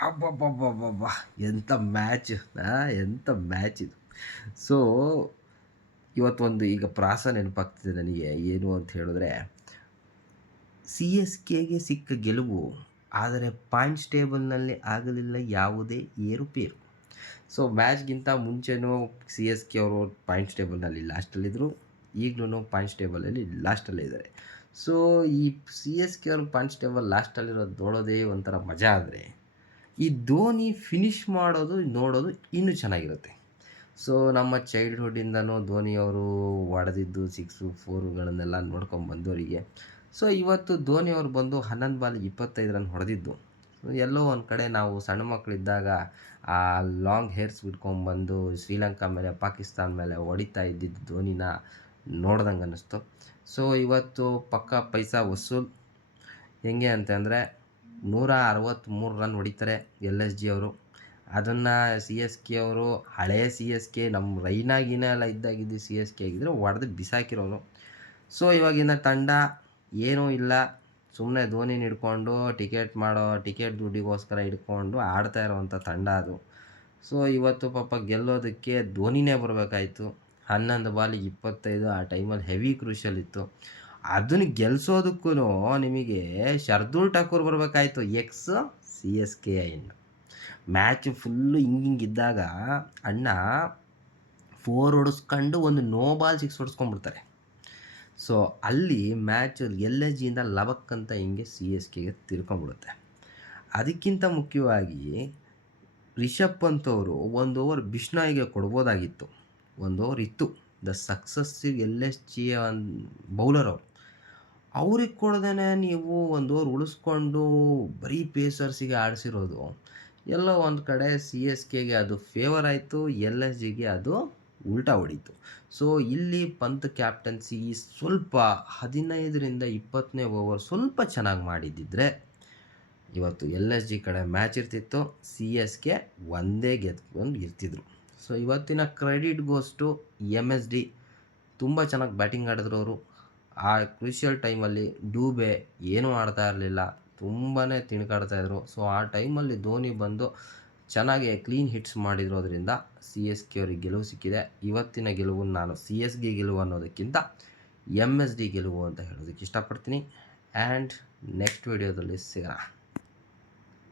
ಅಬ್ಬಬ್ಬಬ್ಬಬ್ಬಬ್ಬಾ! ಎಂಥ ಮ್ಯಾಚ್ ಎಂಥ ಮ್ಯಾಚ್ ಇದು. ಸೊ, ಇವತ್ತೊಂದು ಈಗ ಪ್ರಾಸ ನೆನಪಾಗ್ತಿದೆ ನನಗೆ. ಏನು ಅಂತ ಹೇಳಿದ್ರೆ, ಸಿ.ಎಸ್.ಕೆಗೆ ಸಿಕ್ಕ ಗೆಲುವು, ಆದರೆ ಪಾಯಿಂಟ್ಸ್ ಟೇಬಲ್‌ನಲ್ಲಿ ಆಗಲಿಲ್ಲ ಯಾವುದೇ ಏರುಪೇರು. ಸೊ, ಮ್ಯಾಚ್‌ಗಿಂತ ಮುಂಚೆನೂ ಸಿ.ಎಸ್.ಕೆ ಅವರು ಪಾಯಿಂಟ್ಸ್ ಟೇಬಲ್‌ನಲ್ಲಿ ಲಾಸ್ಟಲ್ಲಿದ್ದರು. ಈಗ್ಲೂ ಪಾಯಿಂಟ್ಸ್ ಟೇಬಲಲ್ಲಿ ಲಾಸ್ಟಲ್ಲೇ ಇದ್ದಾರೆ. ಸೊ, ಈ ಸಿ.ಎಸ್.ಕೆ ಅವರು ಪಾಯಿಂಟ್ಸ್ ಟೇಬಲ್ ಲಾಸ್ಟಲ್ಲಿರೋದು ನೋಡೋದೇ ಒಂಥರ ಮಜಾ. ಆದರೆ ಈ ಧೋನಿ ಫಿನಿಷ್ ಮಾಡೋದು ನೋಡೋದು ಇನ್ನೂ ಚೆನ್ನಾಗಿರುತ್ತೆ. ಸೊ, ನಮ್ಮ ಚೈಲ್ಡ್‌ಹುಡ್ಡಿಂದನೂ ಧೋನಿಯವರು ಹೊಡೆದಿದ್ದು 6, 4ಗಳನ್ನೆಲ್ಲ ನೋಡ್ಕೊಂಬಂದವರಿಗೆ, ಸೊ, ಇವತ್ತು ಧೋನಿಯವರು ಬಂದು 11 ಬಾಲ್‌ಗೆ 25 ರನ್ ಹೊಡೆದಿದ್ದು, ಎಲ್ಲೋ ಒಂದು ಕಡೆ ನಾವು ಸಣ್ಣ ಮಕ್ಕಳಿದ್ದಾಗ ಆ ಲಾಂಗ್ ಹೇರ್ಸ್ ಬಿಟ್ಕೊಂಬಂದು ಶ್ರೀಲಂಕಾ ಮೇಲೆ, ಪಾಕಿಸ್ತಾನ ಮೇಲೆ ಹೊಡಿತಾ ಇದ್ದಿದ್ದು ಧೋನಿನ ನೋಡ್ದಂಗೆ ಅನ್ನಿಸ್ತು. ಸೊ, ಇವತ್ತು ಪಕ್ಕಾ ಪೈಸಾ ವಸೂಲ್. ಹೆಂಗೆ ಅಂತಂದರೆ 163 ರನ್ ಹೊಡಿತಾರೆ LSG ಅವರು. ಅದನ್ನು ಸಿ.ಎಸ್.ಕೆ ಅವರು ಹಳೆಯ ಸಿ.ಎಸ್.ಕೆ, ನಮ್ಮ ರೈನಾ ಗೀನಾ ಎಲ್ಲ ಇದ್ದಾಗಿದ್ದು ಸಿ.ಎಸ್.ಕೆ ಆಗಿದ್ದರೆ ಹೊಡೆದು ಬಿಸಾಕಿರೋನು. ಸೊ, ಇವಾಗಿನ ತಂಡ ಏನೂ ಇಲ್ಲ, ಸುಮ್ಮನೆ ಧೋನಿನ ಹಿಡ್ಕೊಂಡು ಟಿಕೆಟ್ ದುಡ್ಡಿಗೋಸ್ಕರ ಹಿಡ್ಕೊಂಡು ಆಡ್ತಾ ಇರೋವಂಥ ತಂಡ ಅದು. ಸೊ, ಇವತ್ತು ಪಾಪ ಗೆಲ್ಲೋದಕ್ಕೆ ಧೋನಿನೇ ಬರಬೇಕಾಯ್ತು. 11 ಬಾಲಿಗೆ 25, ಆ ಟೈಮಲ್ಲಿ ಹೆವಿ ಕ್ರೂಷಿಯಲ್ ಇತ್ತು. ಅದನ್ನು ಗೆಲ್ಸೋದಕ್ಕೂ ನಿಮಗೆ ಶಾರ್ದೂಲ್ ಠಾಕೂರ್ ಬರಬೇಕಾಯ್ತು, ಎಕ್ಸ್ ಸಿ.ಎಸ್.ಕೆ ಇನ್ನು. ಮ್ಯಾಚ್ ಫುಲ್ಲು ಹಿಂಗಿದ್ದಾಗ ಅಣ್ಣ 4 ಹೊಡೆಸ್ಕೊಂಡು ಒಂದು ನೋ ಬಾಲ್ 6 ಹೊಡೆಸ್ಕೊಂಡ್ಬಿಡ್ತಾರೆ. ಸೊ, ಅಲ್ಲಿ ಮ್ಯಾಚ್ LSGಯಿಂದ ಲಬಕ್ಕಂತ ಹಿಂಗೆ ಸಿ.ಎಸ್.ಕೆಗೆ ತಿರ್ಕೊಂಬಿಡುತ್ತೆ. ಅದಕ್ಕಿಂತ ಮುಖ್ಯವಾಗಿ ರಿಷಬ್ ಪಂತ್ ಅವರು 1 ಓವರ್ ಬಿಷ್ನಾಯ್ಗೆ ಕೊಡ್ಬೋದಾಗಿತ್ತು. 1 ಓವರ್ ಇತ್ತು. ದ ಸಕ್ಸಸ್ಸಿವ್ LSG ಬೌಲರ್ ಅವರು. ಅವ್ರಿಗೆ ಕೊಡ್ದೇ ನೀವು 1 ಓವರ್ ಉಳಿಸ್ಕೊಂಡು ಬರೀ ಪೇಸರ್ಸಿಗೆ ಆಡಿಸಿರೋದು ಎಲ್ಲೋ ಒಂದು ಕಡೆ ಸಿ.ಎಸ್.ಕೆಗೆ ಅದು ಫೇವರ್ ಆಯಿತು, LSGಗೆ ಅದು ಉಲ್ಟಾ ಹೊಡೀತು. ಸೊ, ಇಲ್ಲಿ ಪಂತ್ ಕ್ಯಾಪ್ಟನ್ಸಿ ಸ್ವಲ್ಪ 15ರಿಂದ 20ನೇ ಓವರ್ ಸ್ವಲ್ಪ ಚೆನ್ನಾಗಿ ಮಾಡಿದ್ದಿದ್ರೆ ಇವತ್ತು LSG ಕಡೆ ಮ್ಯಾಚ್ ಇರ್ತಿತ್ತು, ಸಿ.ಎಸ್.ಕೆ ಒಂದೇ ಗೆದ್ಕೊಂಡು ಇರ್ತಿದ್ರು. ಸೊ, ಇವತ್ತಿನ ಕ್ರೆಡಿಟ್ ಗೋಸ್ ಟು MSD. ತುಂಬ ಚೆನ್ನಾಗಿ ಬ್ಯಾಟಿಂಗ್ ಆಡಿದ್ರು ಅವರು. ಆ ಕ್ರೂಷಿಯಲ್ ಟೈಮಲ್ಲಿ ಡೂಬೆ ಏನೂ ಆಡ್ತಾ ಇರಲಿಲ್ಲ, ತುಂಬಾ ತಿಣ್ಕಾಡ್ತಾಯಿದ್ರು. ಸೊ, ಆ ಟೈಮಲ್ಲಿ ಧೋನಿ ಬಂದು ಚೆನ್ನಾಗಿ ಕ್ಲೀನ್ ಹಿಟ್ಸ್ ಮಾಡಿರೋದ್ರಿಂದ ಸಿ.ಎಸ್.ಕೆ ಅವ್ರಿಗೆ ಗೆಲುವು ಸಿಕ್ಕಿದೆ. ಇವತ್ತಿನ ಗೆಲುವನ್ನು ನಾನು ಸಿ.ಎಸ್.ಕೆ ಗೆಲುವು ಅನ್ನೋದಕ್ಕಿಂತ MSD ಗೆಲುವು ಅಂತ ಹೇಳೋದಕ್ಕೆ ಇಷ್ಟಪಡ್ತೀನಿ. ಆ್ಯಂಡ್ ನೆಕ್ಸ್ಟ್ ವೀಡಿಯೋದಲ್ಲಿ ಸಿಗೋಣ.